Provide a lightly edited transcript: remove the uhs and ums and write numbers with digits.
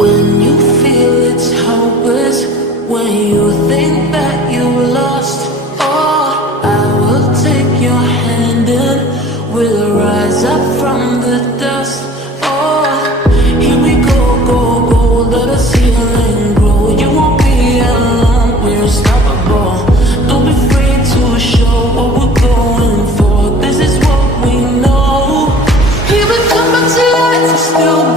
When you feel it's hopeless, when you think that you lost, oh, I will take your hand and we'll rise up from the dust. Oh, here we go, go, go, let us heal and grow. You won't be alone, we're unstoppable. Don't be afraid to show what we're going for. This is what we know. Here we come back to life, we're still